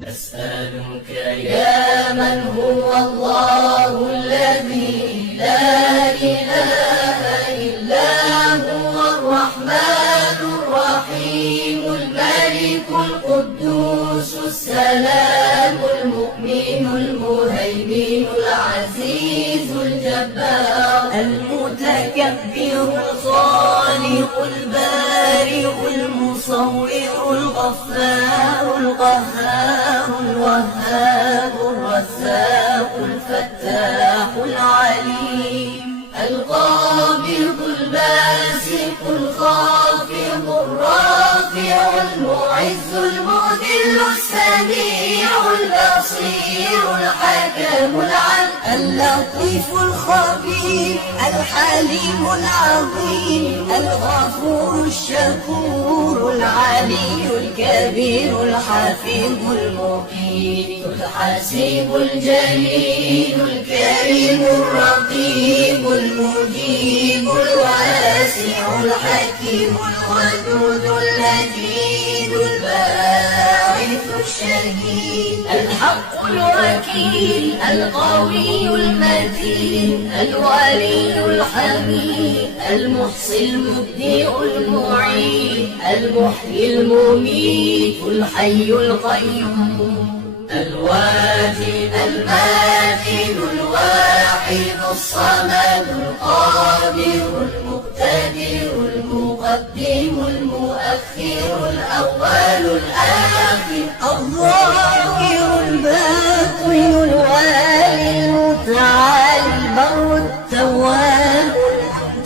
نسألك يا من هو الله الذي لا إله إلا هو الرحمن الرحيم الملك القدوس السلام المؤمن المهيمن العزيز الجبار المتكبر الخالق البارئ المصور الغفار القهار الوهاب الرزاق الفتاح العليم القابض الباسط الخافض الرافع المعز المذل السميع البصير الحكم العدل اللطيف الخبير الحليم العظيم الغفور الشكور العلي الكبير الحفيظ المقيم الحسيب الجليل الكريم الرقيب المجيب الواسع الحكيم الودود اللذيذ الباعث الشهيد الحق الوكيل القوي المتين الولي الحميد المحصي المبدئ المعيد المحيي المميت الحي القيوم الواجد الماجد الواحد الصمد القادر المقتدر المقدم المؤخر الأول الآخر الظاهر الباطن الوالي المتعالي البر التواب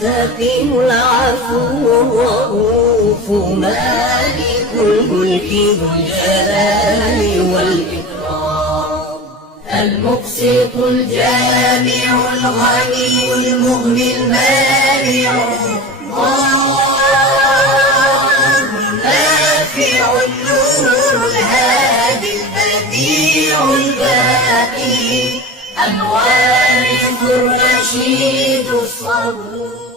المنتقم العفو الرؤوف مالك الملك ذو الجلال والإكرام المقسط الجامع الغني المغني المانع النافع النور الهادي البديع الباقي الوارث الرشيد الصبور